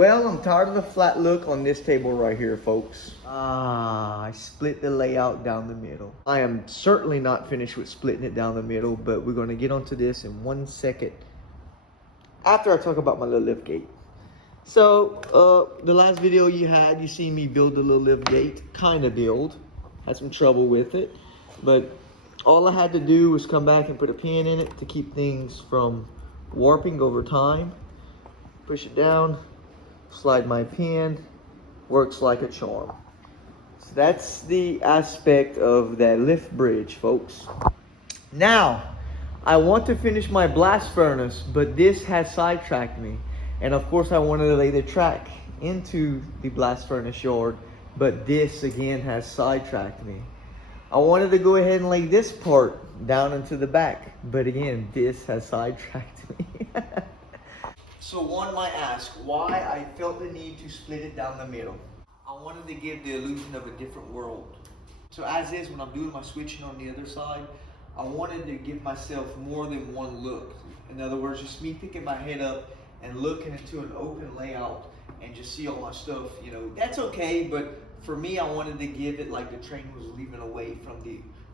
Well, I'm tired of the flat look on this table right here, folks. I split the layout down the middle. I am certainly not finished with splitting it down the middle, but we're gonna get onto this in 1 second after I talk about my little lift gate. So, the last video you seen me build the little lift gate, kind of build. Had some trouble with it, but all I had to do was come back and put a pin in it to keep things from warping over time. Push it down, slide my pin, works like a charm. So that's the aspect of that lift bridge, folks. Now, I want to finish my blast furnace, but this has sidetracked me. And of course I wanted to lay the track into the blast furnace yard, but this again has sidetracked me. I wanted to go ahead and lay this part down into the back, but again, this has sidetracked me. So one might ask why I felt the need to split it down the middle. I wanted to give the illusion of a different world. So as is, when I'm doing my switching on the other side, I wanted to give myself more than one look. In other words, just me picking my head up and looking into an open layout and just see all my stuff, you know, that's okay, but for me, I wanted to give it like the train was leaving away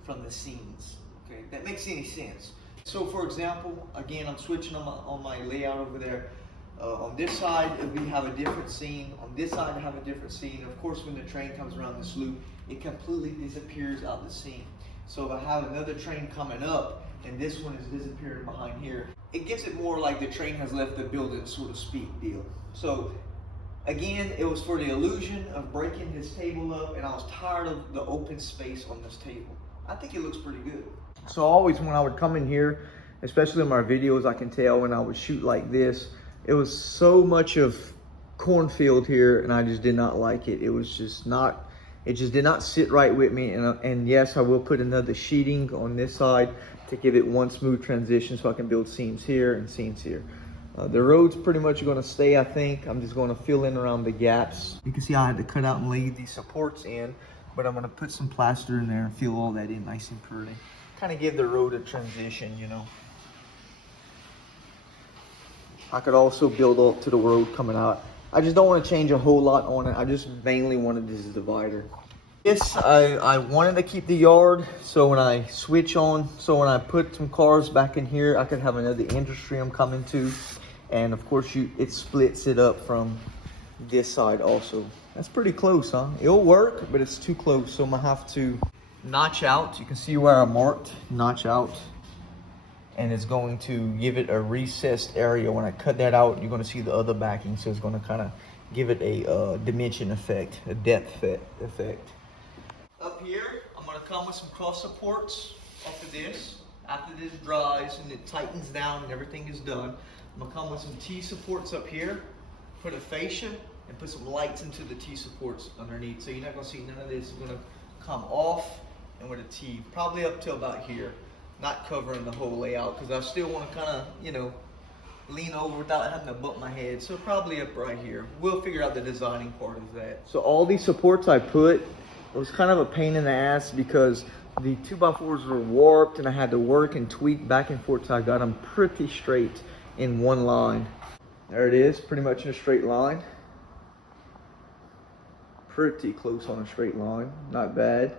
from the scenes. Okay, that makes any sense. So for example, again, I'm switching on my layout over there. On this side, we have a different scene. On this side, I have a different scene. Of course, when the train comes around this loop, it completely disappears out the scene. So if I have another train coming up and this one is disappearing behind here, it gives it more like the train has left the building, so to speak, deal. So again, it was for the illusion of breaking this table up, and I was tired of the open space on this table. I think it looks pretty good. So always when I would come in here, especially in my videos, I can tell when I would shoot like this, it was so much of cornfield here, and I just did not like it. It was just not, it just did not sit right with me. And yes, I will put another sheeting on this side to give it one smooth transition so I can build seams here and seams here. The road's pretty much going to stay, I think. I'm just going to fill in around the gaps. You can see I had to cut out and lay these supports in, but I'm going to put some plaster in there and fill all that in nice and pretty. Kind of give the road a transition, you know. I could also build up to the road coming out. I just don't want to change a whole lot on it. I just mainly wanted this divider. This, I wanted to keep the yard, so when I switch on, so when I put some cars back in here, I could have another industry I'm coming to. And of course, it splits it up from this side also. That's pretty close, huh? It'll work, but it's too close, so I'm gonna have to notch out. You can see where I marked, notch out. And it's going to give it a recessed area. When I cut that out, you're going to see the other backing, so it's going to kind of give it a dimension effect, a depth effect. Up here, I'm going to come with some cross supports after this. After this dries and it tightens down and everything is done, I'm going to come with some T supports up here, put a fascia, and put some lights into the T supports underneath. So you're not going to see none of this. It's going to come off and with a T, probably up to about here. Not covering the whole layout because I still want to kind of, you know, lean over without having to bump my head. So probably up right here. We'll figure out the designing part of that. So all these supports I put, it was kind of a pain in the ass because the 2x4s were warped and I had to work and tweak back and forth, so I got them pretty straight in one line. There it is, pretty much in a straight line. Pretty close on a straight line, not bad.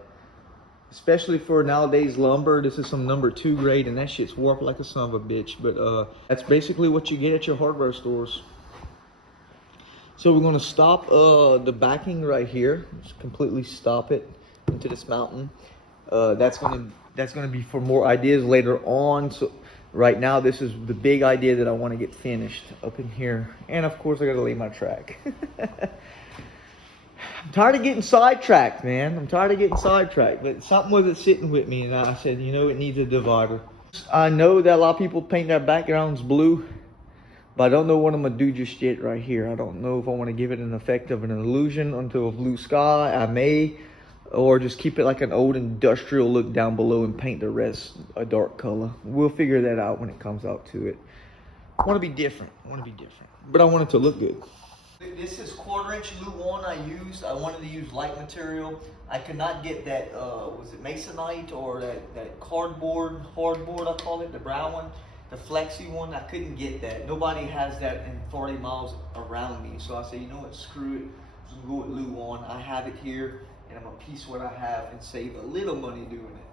Especially for nowadays lumber, this is some number 2 grade and that shit's warped like a son of a bitch. But that's basically what you get at your hardware stores. So we're gonna stop the backing right here. Just completely stop it into this mountain. That's gonna be for more ideas later on. So right now this is the big idea that I want to get finished up in here. And of course I gotta lay my track. I'm tired of getting sidetracked, man. I'm tired of getting sidetracked, but something wasn't sitting with me, and I said, you know, it needs a divider. I know that a lot of people paint their backgrounds blue, but I don't know what I'm gonna do just yet right here. I don't know if I want to give it an effect of an illusion onto a blue sky. I may, or just keep it like an old industrial look down below and paint the rest a dark color. We'll figure that out when it comes out to it. I want to be different. But I want it to look good. This is 1/4" Luan I used. I wanted to use light material. I could not get that, was it masonite or that cardboard, hardboard I call it, the brown one. The flexi one, I couldn't get that. Nobody has that in 40 miles around me. So I said, you know what, screw it. Just go with Luan. I have it here, and I'm gonna piece what I have and save a little money doing it.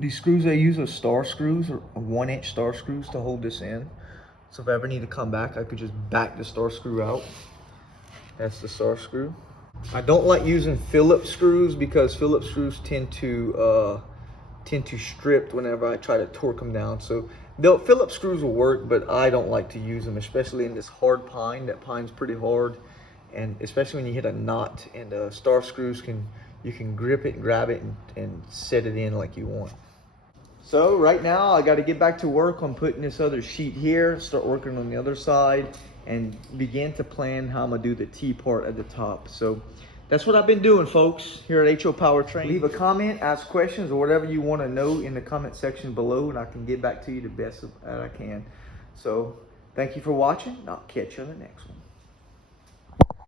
These screws I use are star screws, or 1-inch star screws to hold this in. So if I ever need to come back, I could just back the star screw out. That's the star screw. I don't like using Phillips screws because Phillips screws tend to strip whenever I try to torque them down. So Phillips screws will work, but I don't like to use them, especially in this hard pine. That pine's pretty hard, and especially when you hit a knot. And star screws you can grip it and grab it and set it in like you want. So right now I got to get back to work on putting this other sheet here, start working on the other side, and begin to plan how I'm gonna do the T part at the top. So that's what I've been doing, folks, here at HO Powertrain. Leave a comment, ask questions, or whatever you want to know in the comment section below, and I can get back to you the best that I can. So thank you for watching, and I'll catch you on the next one.